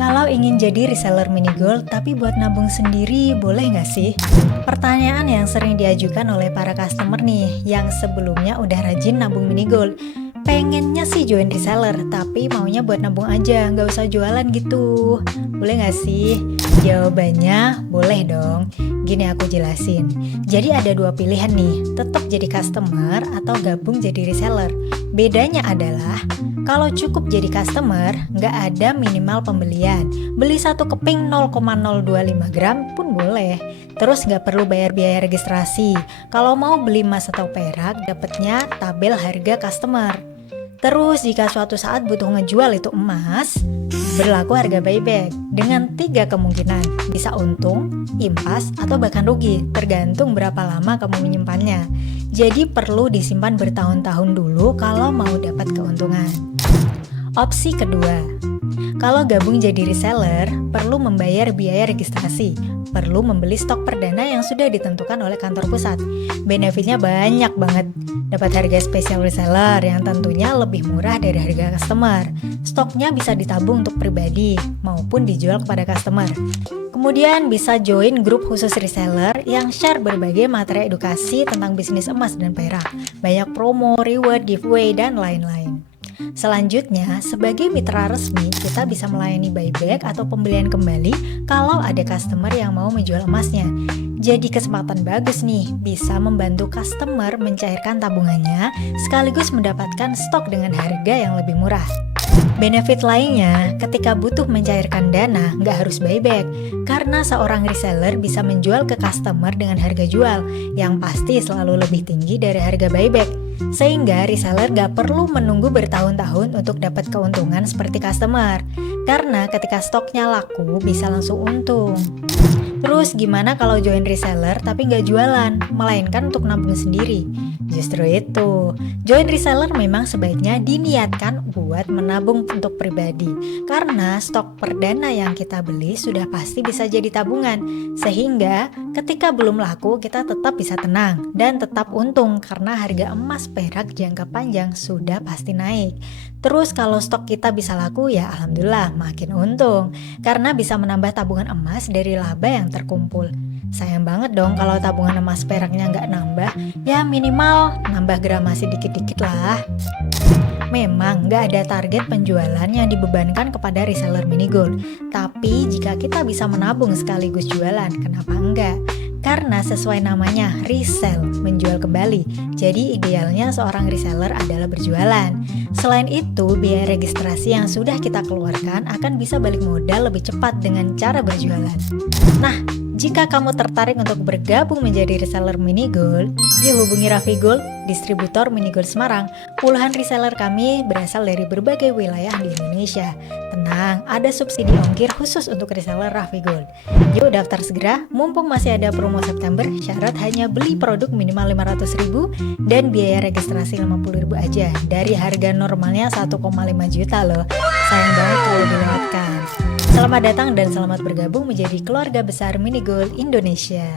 Kalau ingin jadi reseller mini gold tapi buat nabung sendiri boleh nggak sih? Pertanyaan yang sering diajukan oleh para customer nih yang sebelumnya udah rajin nabung mini gold. Pengennya sih join reseller tapi maunya buat nabung aja, nggak usah jualan gitu. Boleh nggak sih? Jawabannya boleh dong. Gini aku jelasin. Jadi ada dua pilihan nih, tetap jadi customer atau gabung jadi reseller. Bedanya adalah kalau cukup jadi customer, nggak ada minimal pembelian. Beli satu keping 0,025 gram pun boleh. Terus nggak perlu bayar biaya registrasi. Kalau mau beli emas atau perak, dapatnya tabel harga customer. Terus jika suatu saat butuh ngejual itu emas, berlaku harga buyback dengan 3 kemungkinan, bisa untung, impas, atau bahkan rugi, tergantung berapa lama kamu menyimpannya. Jadi perlu disimpan bertahun-tahun dulu kalau mau dapat keuntungan. Opsi kedua, kalau gabung jadi reseller, perlu membayar biaya registrasi, perlu membeli stok perdana yang sudah ditentukan oleh kantor pusat. Benefitnya banyak banget. Dapat harga spesial reseller yang tentunya lebih murah dari harga customer. Stoknya bisa ditabung untuk pribadi maupun dijual kepada customer. Kemudian bisa join grup khusus reseller yang share berbagai materi edukasi tentang bisnis emas dan perak. Banyak promo, reward, giveaway, dan lain-lain. Selanjutnya, sebagai mitra resmi, kita bisa melayani buyback atau pembelian kembali kalau ada customer yang mau menjual emasnya. Jadi kesempatan bagus nih, bisa membantu customer mencairkan tabungannya sekaligus mendapatkan stok dengan harga yang lebih murah. Benefit lainnya, ketika butuh mencairkan dana, nggak harus buyback, karena seorang reseller bisa menjual ke customer dengan harga jual, yang pasti selalu lebih tinggi dari harga buyback. Sehingga reseller nggak perlu menunggu bertahun-tahun untuk dapat keuntungan seperti customer, karena ketika stoknya laku bisa langsung untung. Terus gimana kalau join reseller tapi nggak jualan, melainkan untuk nabung sendiri? Justru itu, join reseller memang sebaiknya diniatkan buat menabung untuk pribadi. Karena stok perdana yang kita beli sudah pasti bisa jadi tabungan. Sehingga ketika belum laku kita tetap bisa tenang dan tetap untung karena harga emas perak jangka panjang sudah pasti naik. Terus kalau stok kita bisa laku ya alhamdulillah makin untung. Karena bisa menambah tabungan emas dari laba yang terkumpul. Sayang banget dong kalau tabungan emas peraknya nggak nambah, ya minimal nambah gramasi dikit-dikit lah. Memang nggak ada target penjualan yang dibebankan kepada reseller mini gold, tapi jika kita bisa menabung sekaligus jualan, kenapa enggak? Karena sesuai namanya resell, menjual kembali. Jadi idealnya seorang reseller adalah berjualan. Selain itu, biaya registrasi yang sudah kita keluarkan akan bisa balik modal lebih cepat dengan cara berjualan. Nah, jika kamu tertarik untuk bergabung menjadi reseller mini gold, yuk hubungi Raffi Gold, distributor mini gold Semarang. Puluhan reseller kami berasal dari berbagai wilayah di Indonesia. Tenang, ada subsidi ongkir khusus untuk reseller Raffi Gold. Yuk daftar segera, mumpung masih ada promo September. Syarat hanya beli produk minimal 500.000 dan biaya registrasi 50.000 aja. Dari harga normalnya 1,5 juta loh. Sayang banget kalau dilewatkan. Selamat datang dan selamat bergabung menjadi keluarga besar Mini Gold Indonesia.